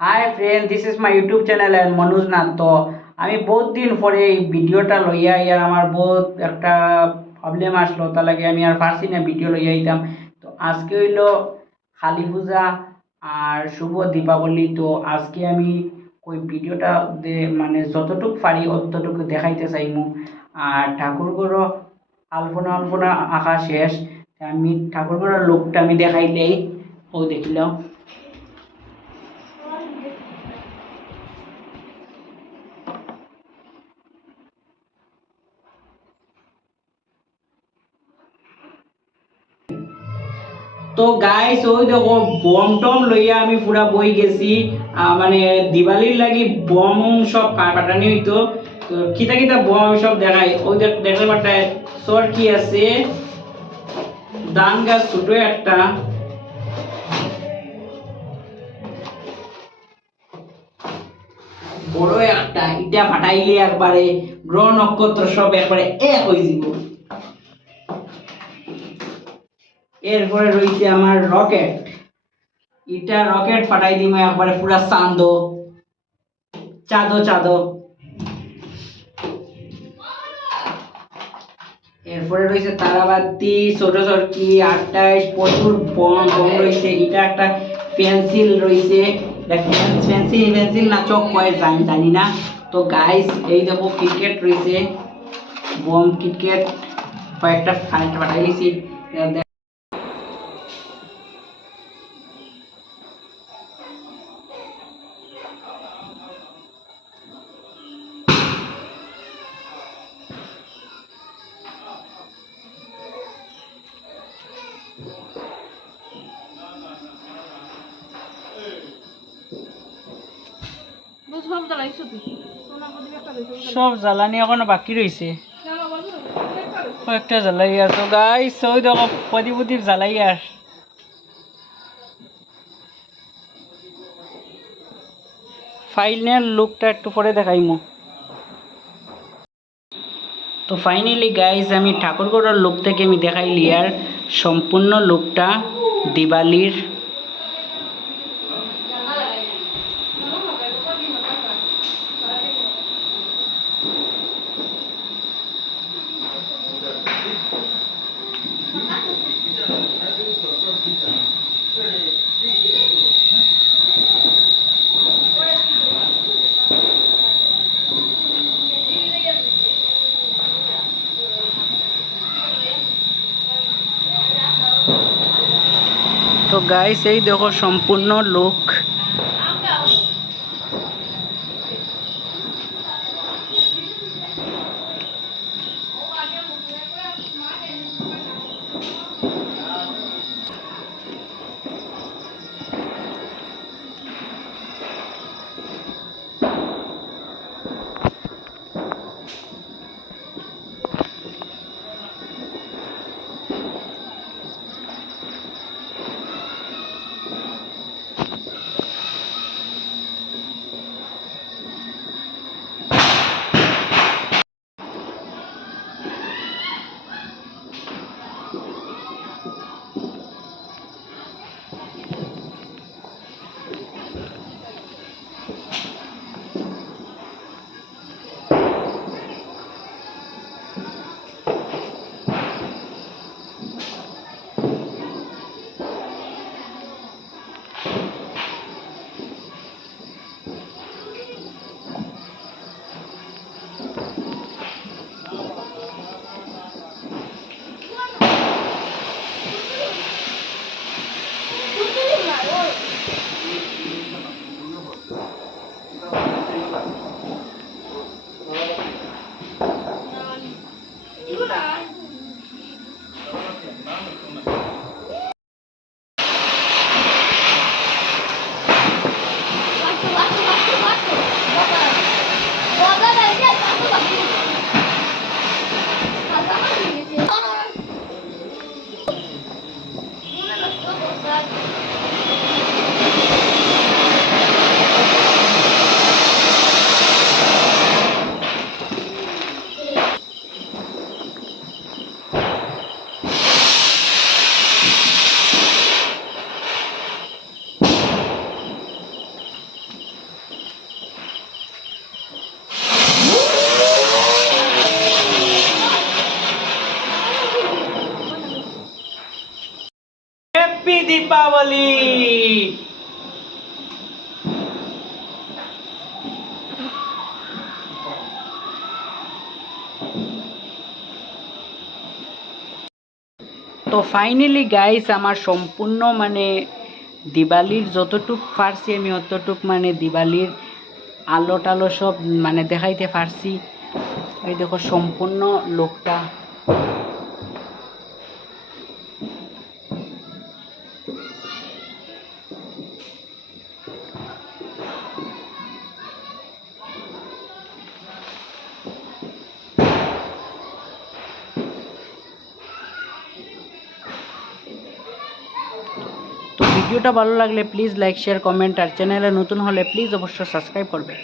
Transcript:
High friend, this is my YouTube channel and Manoj Nath. তো আমি বহুত দিন পরে এই ভিডিওটা লইয়া ইয়ার আমার বহুত একটা প্রবলেম আসলো, তার লাগে আমি আর পারছি না ভিডিও লইয়া আইতাম। তো আজকে হইলো কালী পূজা আর শুভ দীপাবলি। তো আজকে আমি ওই ভিডিওটা মানে যতটুকু পারি অতটুকু দেখাইতে চাইমু। আর ঠাকুরগুলো আলপনা আলপনা আঁকা শেষ। আমি ঠাকুরগুলোর লোকটা আমি দেখাইলেই ও দেখিলাম। তো গাইস ওই দেখো বম টম লইয়া আমি পুরা বই গেছি। মানে দিওয়ালির লাগি বম সব ফাটানি হইতো। তো কিতা কিতা বম আমি সব দেখাই। ওই দেখতে পারতে সর কি আছে, ধান গাছ ছোট একটা, বড় একটা, ইটা ফাটাইলে একবারে গ্রহ নক্ষত্র সব একবারে এক হয়ে যাব। এরপরে রয়েছে আমার রকেট। এটা রকেট ফাটাই দিমা একবারে পুরা চাঁদো চাঁদো চাঁদো। এরপরে রয়েছে তারাবাতি, ছোট চরকি 28, প্রচুর বম বম রয়েছে। এটা একটা পেন্সিল রয়েছে, পেন্সিল পেন্সিল না চক কয় জানি না। তো গাইস এই দেখো ক্রিকেট রয়েছে, বম ক্রিকেট কয়েকটা ফাটাই দিয়েছি। সব জ্বালানি এখনো বাকি রয়েছে, কয়েকটা জ্বালাই আর। তো গাইস ওই দেখো প্রদীপ জ্বালাই আর। ফাইনাল লুকটা একটু পরে দেখাইমু। তো ফাইনালি গাইস আমি ঠাকুরগড়ের লুক থেকে আমি দেখাইলি আর সম্পূর্ণ লুকটা দিওয়ালির। তো গাইস এই দেখো সম্পূর্ণ লুক। তো ফাইনালি গাইস আমার সম্পূর্ণ মানে দিওয়ালির যতটুক পারছি আমি অতটুক মানে দিওয়ালির আলো টালো সব মানে দেখাইতে পারছি। এই দেখো সম্পূর্ণ লোকটা। তো ভিডিওটা ভালো লাগলে প্লিজ লাইক শেয়ার কমেন্ট, আর চ্যানেলে নতুন হলে প্লিজ অবশ্যই সাবস্ক্রাইব করবে।